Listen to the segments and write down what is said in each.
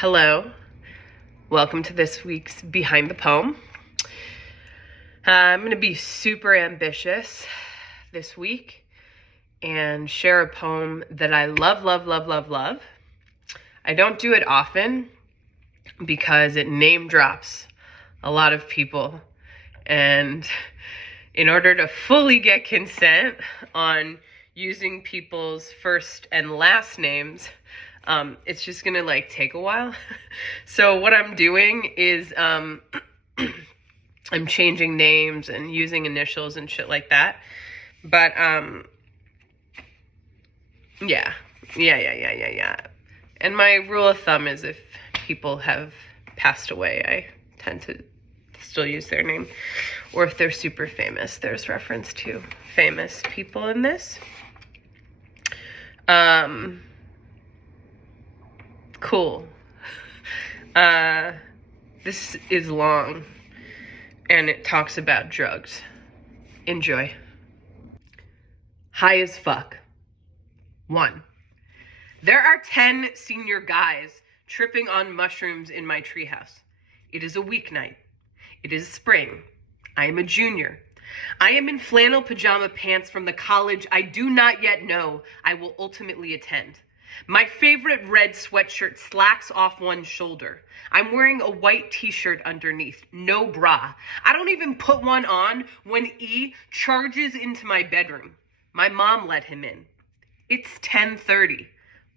Hello, welcome to this week's Behind the Poem. I'm going to be super ambitious this week and share a poem that I love. I don't do it often because it name drops a lot of people, and in order to fully get consent on using people's first and last names, it's just gonna take a while. So what I'm doing is I'm changing names and using initials and shit like that. But yeah. And my rule of thumb is if people have passed away, I tend to still use their name. Or if they're super famous, there's reference to famous people in this. Cool. This is long, and it talks about drugs. Enjoy. High as fuck. 1. There are 10 senior guys tripping on mushrooms in my treehouse. It is a weeknight. It is spring. I am a junior. I am in flannel pajama pants from the college I do not yet know I will ultimately attend. My favorite red sweatshirt slacks off one shoulder. I'm wearing a white t-shirt underneath, no bra. I don't even put one on when E charges into my bedroom. My mom let him in. It's 10:30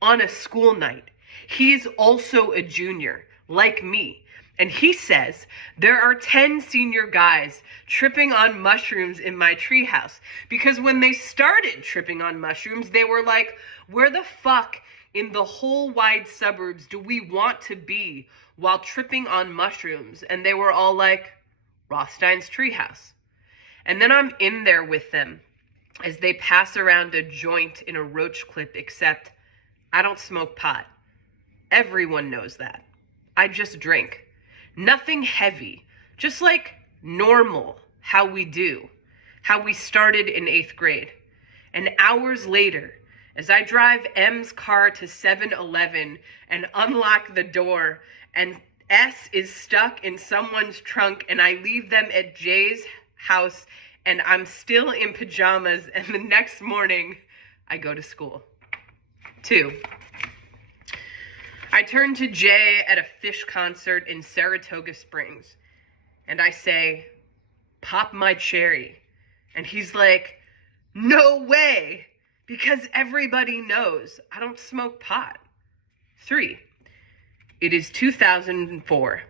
on a school night. He's also a junior, like me. And he says, there are 10 senior guys tripping on mushrooms in my treehouse. Because when they started tripping on mushrooms, they were like, where the fuck in the whole wide suburbs do we want to be while tripping on mushrooms? And they were all like, Rothstein's treehouse. And then I'm in there with them as they pass around a joint in a roach clip, except I don't smoke pot. Everyone knows that. I just drink. Nothing heavy, just like normal, how we started in 8th grade. And hours later, as I drive M's car to 7-Eleven and unlock the door, and S is stuck in someone's trunk, and I leave them at J's house, and I'm still in pajamas, and the next morning, I go to school. 2. I turn to Jay at a Fish concert in Saratoga Springs, and I say, pop my cherry. And he's like, no way, because everybody knows I don't smoke pot. 3. It is 2004,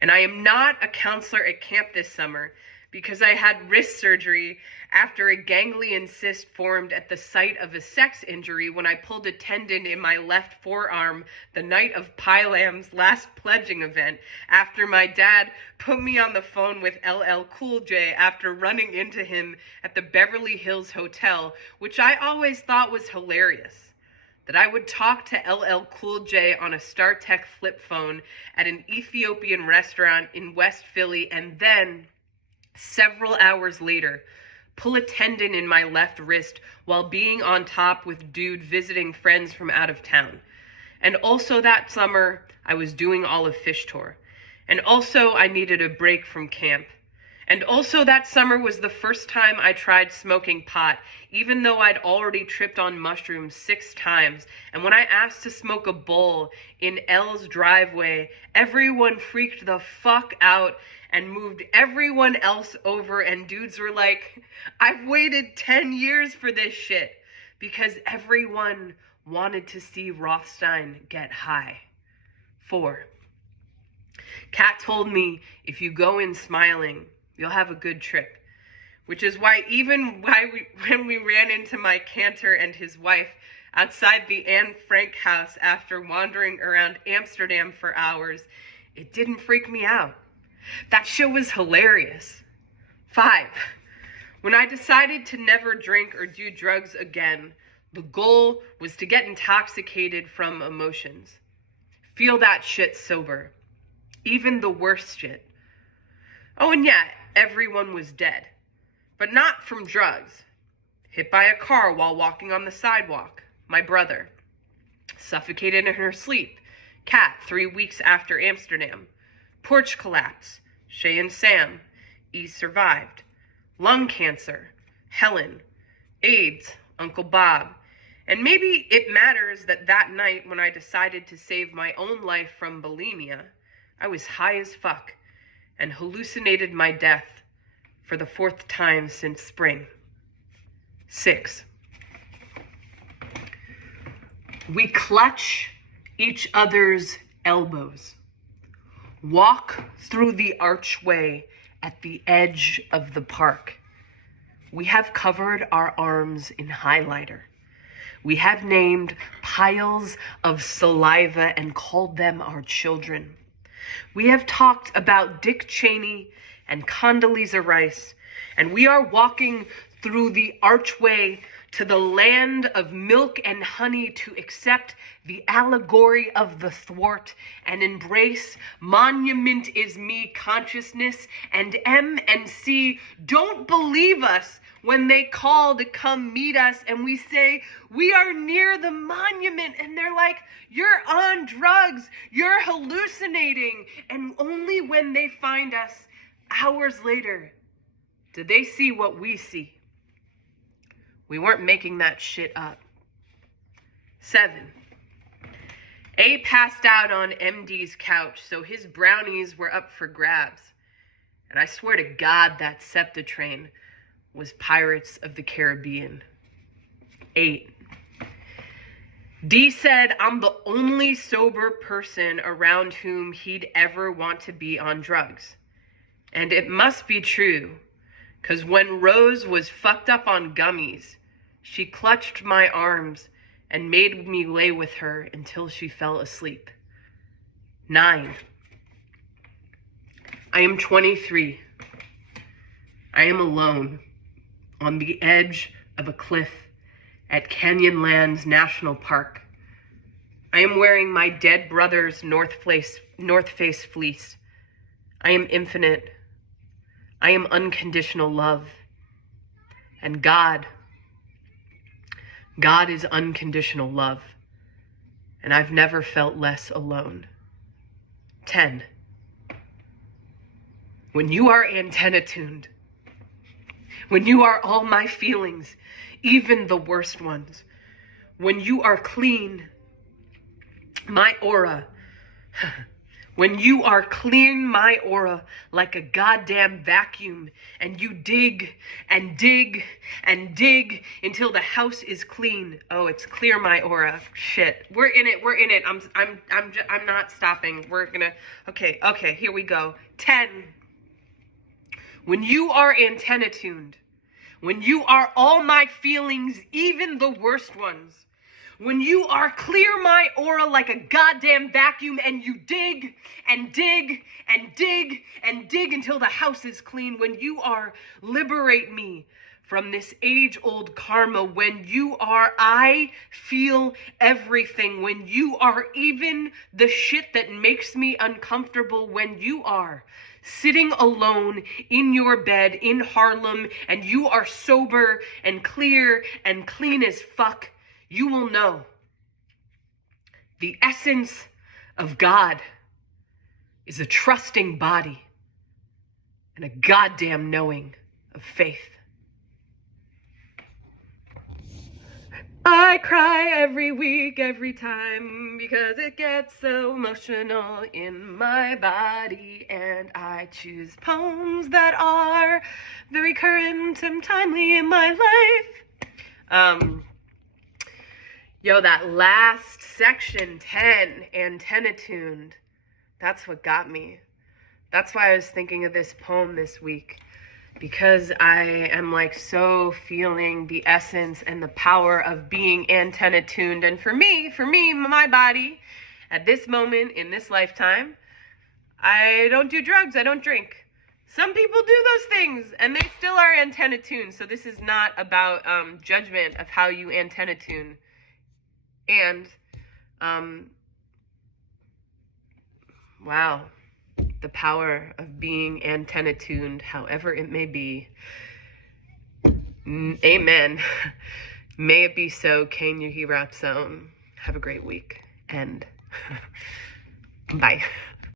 and I am not a counselor at camp this summer because I had wrist surgery after a ganglion cyst formed at the site of a sex injury when I pulled a tendon in my left forearm the night of Pylam's last pledging event after my dad put me on the phone with LL Cool J after running into him at the Beverly Hills Hotel, which I always thought was hilarious. That I would talk to LL Cool J on a StarTech flip phone at an Ethiopian restaurant in West Philly, and then, several hours later, pull a tendon in my left wrist while being on top with dude visiting friends from out of town. And also that summer, I was doing all of Fish Tour. And also I needed a break from camp. And also that summer was the first time I tried smoking pot, even though I'd already tripped on mushrooms 6 times. And when I asked to smoke a bowl in L's driveway, everyone freaked the fuck out and moved everyone else over, and dudes were like, I've waited 10 years for this shit, because everyone wanted to see Rothstein get high. 4. Kat told me if you go in smiling, you'll have a good trip, which is why when we ran into my cantor and his wife outside the Anne Frank house after wandering around Amsterdam for hours, it didn't freak me out. That shit was hilarious. 5. When I decided to never drink or do drugs again, the goal was to get intoxicated from emotions. Feel that shit sober. Even the worst shit. Oh, and yeah, everyone was dead. But not from drugs. Hit by a car while walking on the sidewalk. My brother. Suffocated in her sleep. Cat 3 weeks after Amsterdam. Porch collapse. Shay and Sam. E survived. Lung cancer. Helen. AIDS. Uncle Bob. And maybe it matters that that night when I decided to save my own life from bulimia, I was high as fuck and hallucinated my death for the 4th time since spring. 6. We clutch each other's elbows. Walk through the archway at the edge of the park. We have covered our arms in highlighter. We have named piles of saliva and called them our children. We have talked about Dick Cheney and Condoleezza Rice, and we are walking through the archway to the land of milk and honey to accept the allegory of the thwart and embrace monument is me consciousness, and M and C don't believe us when they call to come meet us and we say, we are near the monument, and they're like, you're on drugs, you're hallucinating. And only when they find us hours later do they see what we see. We weren't making that shit up. 7. A passed out on MD's couch, so his brownies were up for grabs. And I swear to God that SEPTA train was Pirates of the Caribbean. 8. D said, I'm the only sober person around whom he'd ever want to be on drugs. And it must be true, because when Rose was fucked up on gummies, she clutched my arms and made me lay with her until she fell asleep. 9. I am 23. I am alone on the edge of a cliff at Canyonlands National Park. I am wearing my dead brother's North Face fleece. I am infinite. I am unconditional love. And God is unconditional love. And I've never felt less alone. 10. When you are antenna tuned, when you are all my feelings, even the worst ones, when you are clean, my aura, when you are clean my aura like a goddamn vacuum, and you dig and dig and dig until the house is clean. Oh, it's clear my aura. Shit. We're in it. I'm not stopping. We're gonna, okay, here we go. 10. When you are antenna tuned, when you are all my feelings, even the worst ones, when you are clear my aura like a goddamn vacuum, and you dig and dig and dig and dig until the house is clean, when you are liberate me from this age-old karma, when you are I feel everything, when you are even the shit that makes me uncomfortable, when you are sitting alone in your bed in Harlem and you are sober and clear and clean as fuck, you will know the essence of God is a trusting body and a goddamn knowing of faith. I cry every week, every time, because it gets so emotional in my body, and I choose poems that are very current and timely in my life. Yo, that last section, 10, antenna tuned, that's what got me. That's why I was thinking of this poem this week, because I am like so feeling the essence and the power of being antenna tuned. And for me, my body, at this moment in this lifetime, I don't do drugs, I don't drink. Some people do those things and they still are antenna tuned. So this is not about judgment of how you antenna tune. And, wow, the power of being antenna tuned, however it may be. Amen. May it be so. Kenya Hiratson. Have a great week. End. Bye.